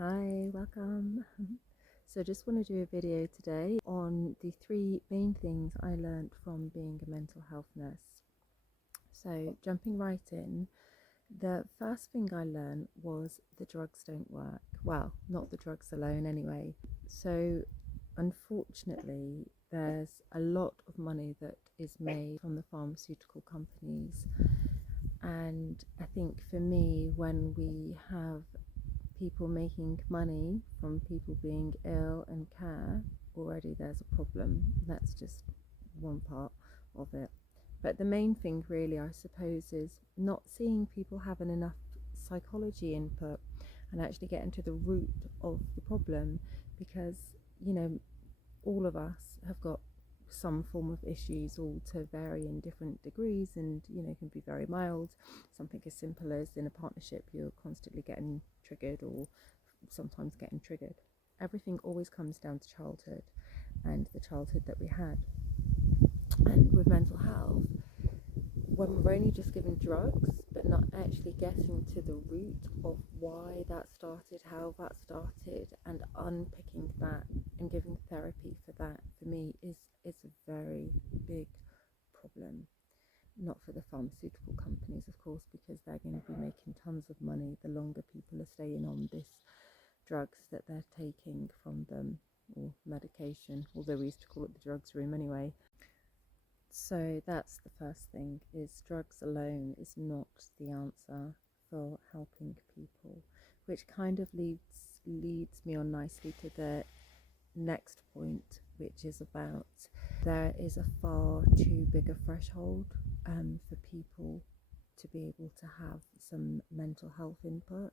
Hi, welcome. So just want to do a video today on the three main things I learned from being a mental health nurse. So jumping right in, the first thing I learned was the drugs don't work. Well, not the drugs alone anyway. So unfortunately, there's a lot of money that is made from the pharmaceutical companies. And I think for me, when we have people making money from people being ill and care, already there's a problem. That's just one part of it. But the main thing really, I suppose, is not seeing people having enough psychology input and actually getting to the root of the problem, because all of us have got some form of issues, all to vary in different degrees, and can be very mild. Something as simple as in a partnership you're constantly getting triggered or sometimes getting triggered. Everything always comes down to childhood and the childhood that we had. And with mental health, when we're only just given drugs but not actually getting to the root of why that started, how that started, and unpicking that and giving therapy for that, for me is a very big problem. Not for the pharmaceutical companies, of course, because they're going to be making tons of money the longer people are staying on this drugs that they're taking from them, or medication, although we used to call it the drugs room anyway. So that's the first thing, is drugs alone is not the answer for helping people, which kind of leads me on nicely to the next point, which is about there is a far too big a threshold for people to be able to have some mental health input.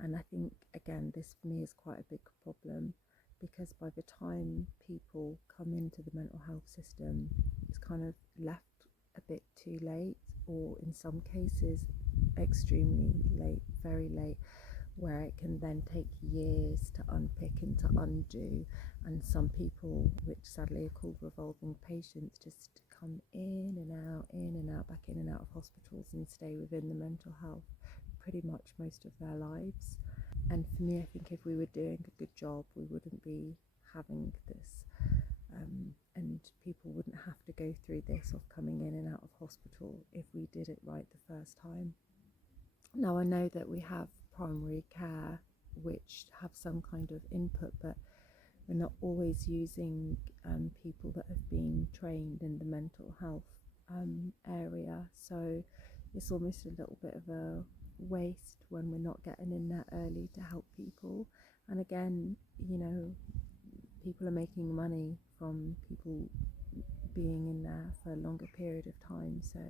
And I think, again, this for me is quite a big problem, because by the time people come into the mental health system, it's kind of left a bit too late, or in some cases extremely late, very late, where it can then take years to unpick and to undo. And some people, which sadly are called revolving patients, just come in and out, back in and out of hospitals, and stay within the mental health pretty much most of their lives. And for me, I think if we were doing a good job, we wouldn't be having this, and people wouldn't have to go through this of coming in and out of hospital if we did it right the first time. Now, I know that we have primary care which have some kind of input, but we're not always using people that have been trained in the mental health area. So it's almost a little bit of a waste when we're not getting in there early to help people. And again, people are making money from people being in there for a longer period of time. So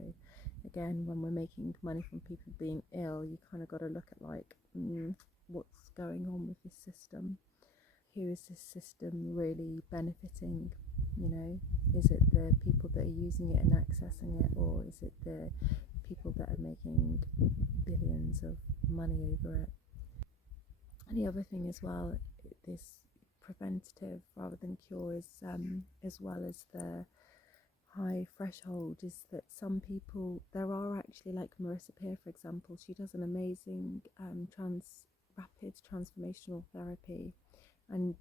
again, when we're making money from people being ill, you kind of got to look at what's going on with this system. Who is this system really benefiting? Is it the people that are using it and accessing it, or is it the people that are making billions of money over it? And the other thing as well, this preventative rather than cure is as well as the high threshold, is that some people, there are actually, like Marisa Peer for example, she does an amazing rapid transformational therapy, and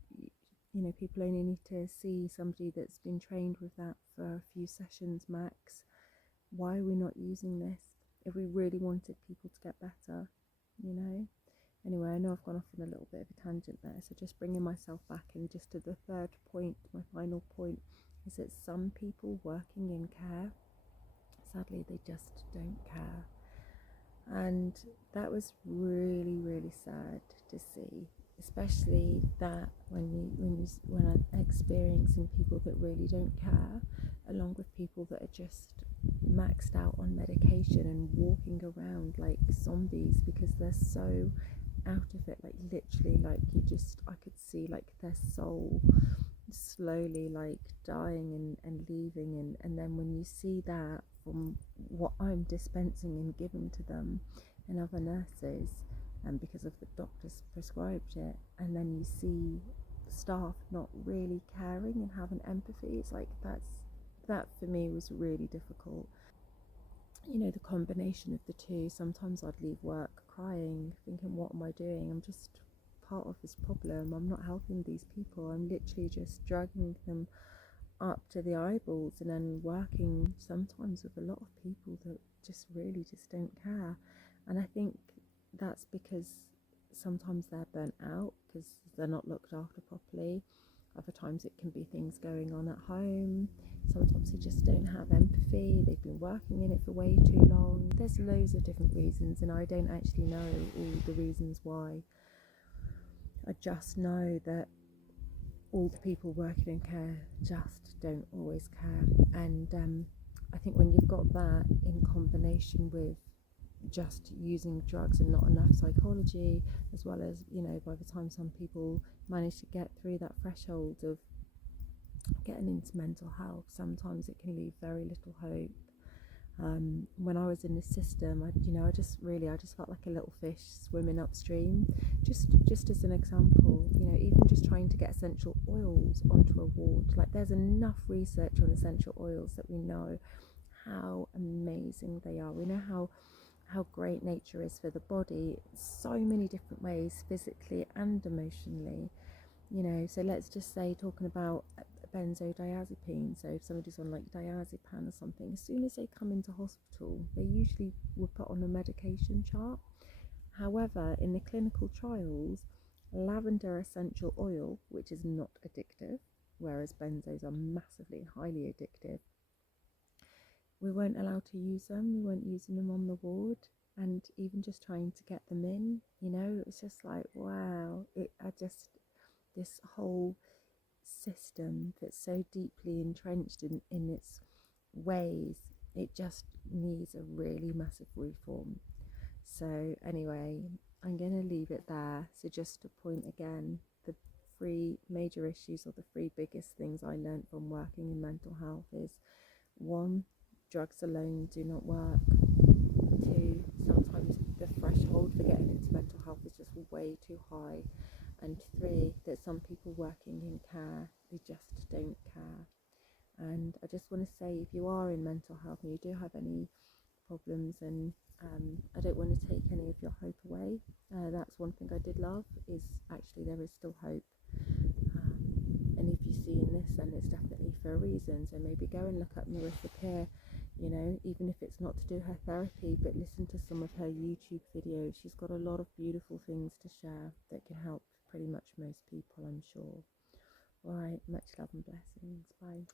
people only need to see somebody that's been trained with that for a few sessions max. Why are we not using this if we really wanted people to get better? Anyway, I know I've gone off on a little bit of a tangent there, so just bringing myself back in just to the third point, my final point, is that some people working in care, sadly, they just don't care. And that was really, really sad to see, especially that when I'm experiencing people that really don't care, along with people that are just maxed out on medication and walking around like zombies because they're so out of it, like literally, like I could see like their soul slowly like dying and leaving, and then when you see that from what I'm dispensing and giving to them and other nurses, and because of the doctors prescribed it, and then you see staff not really caring and having empathy, it's like that for me was really difficult. The combination of the two. Sometimes I'd leave work crying, thinking, what am I doing? I'm just part of this problem. I'm not helping these people. I'm literally just dragging them up to the eyeballs, and then working sometimes with a lot of people that just really just don't care. And I think that's because sometimes they're burnt out because they're not looked after properly. Other times it can be things going on at home. Sometimes they just don't have empathy. They've been working in it for way too long. There's loads of different reasons, and I don't actually know all the reasons why. I just know that all the people working in care just don't always care. And I think when you've got that in combination with just using drugs and not enough psychology, as well as, you know, by the time some people manage to get through that threshold of getting into mental health, sometimes it can leave very little hope. When I was in the system, I just felt like a little fish swimming upstream. Just as an example, even just trying to get essential oils onto a ward. Like, there's enough research on essential oils that we know how amazing they are. We know how great nature is for the body, so many different ways, physically and emotionally. So let's just say, talking about benzodiazepine, so if somebody's on like diazepam or something, as soon as they come into hospital, they usually were put on a medication chart. However, in the clinical trials, lavender essential oil, which is not addictive, whereas benzos are massively highly addictive, we weren't allowed to use them. We weren't using them on the ward. And even just trying to get them in, it was just like, wow. This whole system that's so deeply entrenched in its ways, it just needs a really massive reform. So anyway, I'm going to leave it there. So just to point again, the three major issues, or the three biggest things I learned from working in mental health is: 1, drugs alone do not work. 2, sometimes the threshold for getting into mental health is just way too high. And 3, that some people working in care, they just don't care. And I just want to say, if you are in mental health and you do have any problems, and I don't want to take any of your hope away. That's one thing I did love, is actually there is still hope. And if you see in this, then it's definitely for a reason. So maybe go and look up Marisa Peer, even if it's not to do her therapy, but listen to some of her YouTube videos. She's got a lot of beautiful things to share that can help pretty much most people, I'm sure. All right, much love and blessings. Bye.